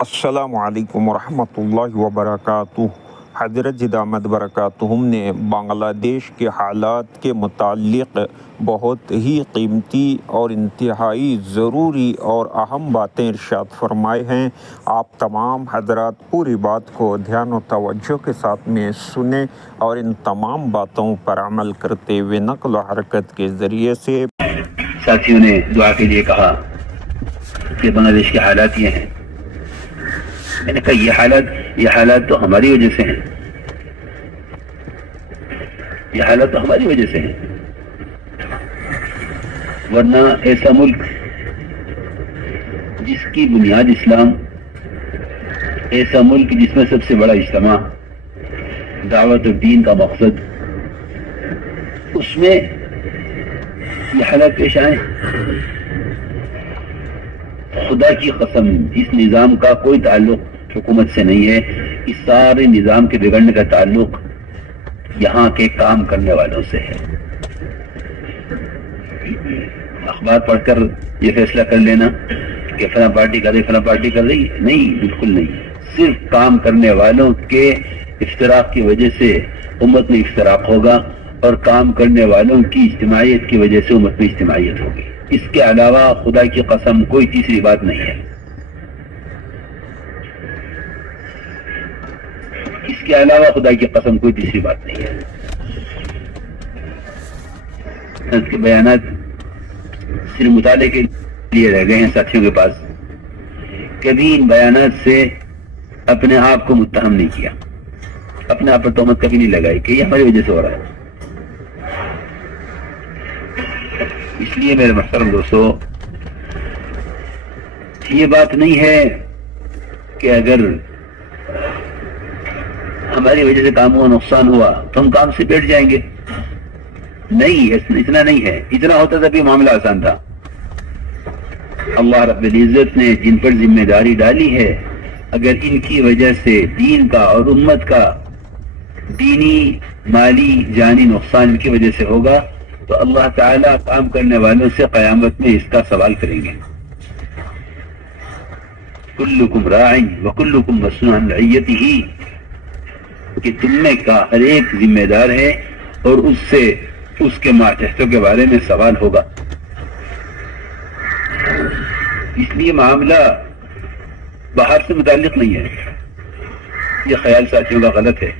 السلام علیکم ورحمۃ اللہ وبرکاتہ۔ حضرت جی دامت برکاتہم نے بنگلہ دیش کے حالات کے متعلق بہت ہی قیمتی اور انتہائی ضروری اور اہم باتیں ارشاد فرمائے ہیں۔ آپ تمام حضرات پوری بات کو دھیان و توجہ کے ساتھ میں سنیں اور ان تمام باتوں پر عمل کرتے ہوئے نقل و حرکت کے ذریعے سے ساتھیوں نے دعا کے لیے کہا کہ بنگلہ دیش کے حالات یہ ہیں۔ میں نے کہا یہ حالات تو ہماری وجہ سے ہیں، یہ حالات تو ہماری وجہ سے ہیں، ورنہ ایسا ملک جس کی بنیاد اسلام، ایسا ملک جس میں سب سے بڑا اجتماع دعوت الدین کا مقصد، اس میں یہ حالات پیش آئے۔ خدا کی قسم اس نظام کا کوئی تعلق حکومت سے نہیں ہے، اس سارے نظام کے بگڑنے کا تعلق یہاں کے کام کرنے والوں سے ہے۔ اخبار پڑھ کر یہ فیصلہ کر لینا کہ فلاں پارٹی کر رہی فلاں پارٹی کر رہی، نہیں، بالکل نہیں۔ صرف کام کرنے والوں کے اشتراک کی وجہ سے امت میں اشتراک ہوگا، اور کام کرنے والوں کی اجتماعیت کی وجہ سے امت میں اجتماعیت ہوگی۔ اس کے علاوہ خدا کی قسم کوئی تیسری بات نہیں ہے۔ اس کے علاوہ خدا کی قسم کوئی تیسری بات نہیں ہے۔ اس کے بیانات صرف مطالعے کے لیے رہ گئے ہیں ساتھیوں کے پاس۔ کبھی ان بیانات سے اپنے آپ کو متہم نہیں کیا، اپنے آپ پر تہمت کبھی نہیں لگائی کہ یہ ہماری وجہ سے ہو رہا ہے۔ اس لیے میرے محترم دوستو، یہ بات نہیں ہے کہ اگر ہماری وجہ سے کام ہوا، نقصان ہوا تو ہم کام سے بیٹھ جائیں گے، نہیں، اتنا نہیں ہے۔ اتنا ہوتا تب یہ معاملہ آسان تھا۔ اللہ رب العزت نے جن پر ذمہ داری ڈالی ہے، اگر ان کی وجہ سے دین کا اور امت کا دینی، مالی، جانی نقصان ان کی وجہ سے ہوگا تو اللہ تعالیٰ کام کرنے والوں سے قیامت میں اس کا سوال کریں گے۔ کلکم راع وکلکم مسئول عن رعیتہ، کہ تم میں کا ہر ایک ذمہ دار ہے اور اس سے اس کے ماتحتوں کے بارے میں سوال ہوگا۔ اس لیے معاملہ باہر سے متعلق نہیں ہے، یہ خیال ساتھیوں کا غلط ہے۔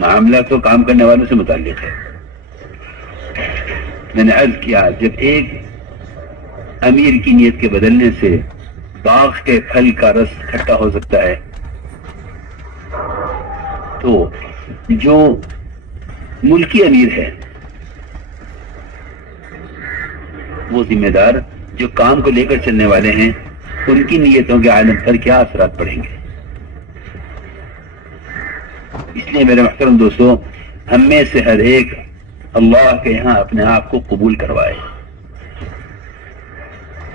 معاملہ تو کام کرنے والوں سے متعلق ہے۔ میں نے عرض کیا، جب ایک امیر کی نیت کے بدلنے سے باغ کے پھل کا رس کھٹا ہو سکتا ہے، تو جو ملکی امیر ہے، وہ ذمہ دار جو کام کو لے کر چلنے والے ہیں، ان کی نیتوں کے عالم پر کیا اثرات پڑیں گے۔ اس لیے میرے محترم دوستو، ہم میں سے ہر ایک اللہ کے یہاں اپنے آپ کو قبول کروائے،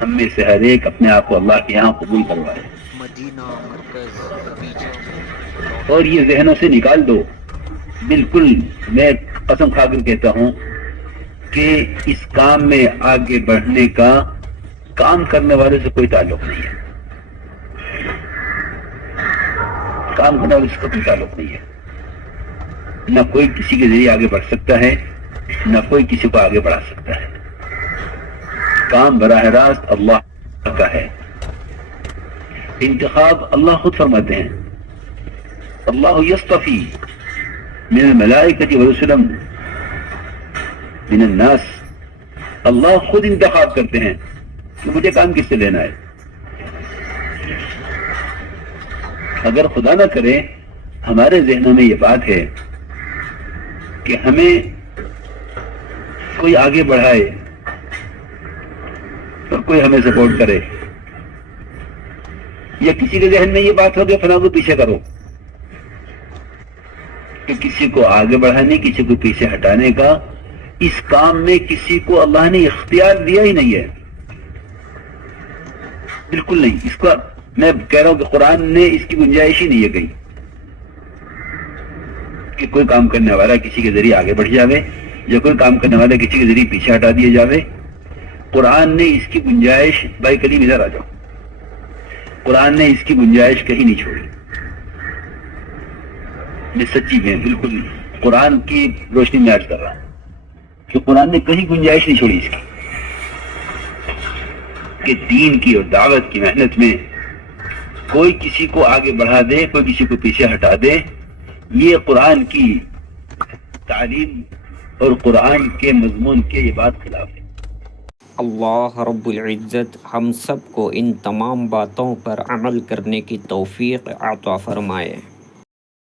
ہم میں سے ہر ایک اپنے آپ کو اللہ کے یہاں قبول کروائے، اور یہ ذہنوں سے نکال دو۔ بالکل میں قسم کھا کر کہتا ہوں کہ اس کام میں آگے بڑھنے کا کام کرنے والوں سے کوئی تعلق نہیں ہے، کام کرنے والوں سے کوئی تعلق نہیں ہے۔ نہ کوئی کسی کے ذریعے آگے بڑھ سکتا ہے، نہ کوئی کسی کو آگے بڑھا سکتا ہے۔ کام براہ راست اللہ کا ہے، انتخاب اللہ خود فرماتے ہیں۔ اللہ یصطفی من الملائکۃ ورسلا من الناس، اللہ خود انتخاب کرتے ہیں کہ مجھے کام کس سے لینا ہے۔ اگر خدا نہ کرے ہمارے ذہنوں میں یہ بات ہے کہ ہمیں کوئی آگے بڑھائے اور کوئی ہمیں سپورٹ کرے، یا کسی کے ذہن میں یہ بات ہو کہ فلاں کو پیچھے کرو، کہ کسی کو آگے بڑھانے، کسی کو پیچھے ہٹانے کا اس کام میں کسی کو اللہ نے اختیار دیا ہی نہیں ہے، بالکل نہیں۔ اس کا میں کہہ رہا ہوں کہ قرآن نے اس کی گنجائش ہی نہیں ہے کہیں کہ کوئی کام کرنے والا کسی کے ذریعے آگے بڑھ جاوے، یا کوئی کام کرنے والا کسی کے ذریعے پیچھے ہٹا دیا جاوے۔ قرآن نے اس کی گنجائش، بھائی کریم ادھر آ جاؤ، قرآن نے اس کی گنجائش کہیں نہیں چھوڑی. میں سچی میں بالکل قرآن کی روشنی میں عرض کر رہا ہوں کہ قرآن نے کہیں گنجائش نہیں چھوڑی اس کی کہ دین کی اور دعوت کی محنت میں کوئی کسی کو آگے بڑھا دے، کوئی کسی کو پیچھے ہٹا دے. یہ قرآن کی تعلیم اور قرآن کے مضمون کے یہ بات خلاف ہے. اللہ رب العزت ہم سب کو ان تمام باتوں پر عمل کرنے کی توفیق عطا فرمائے.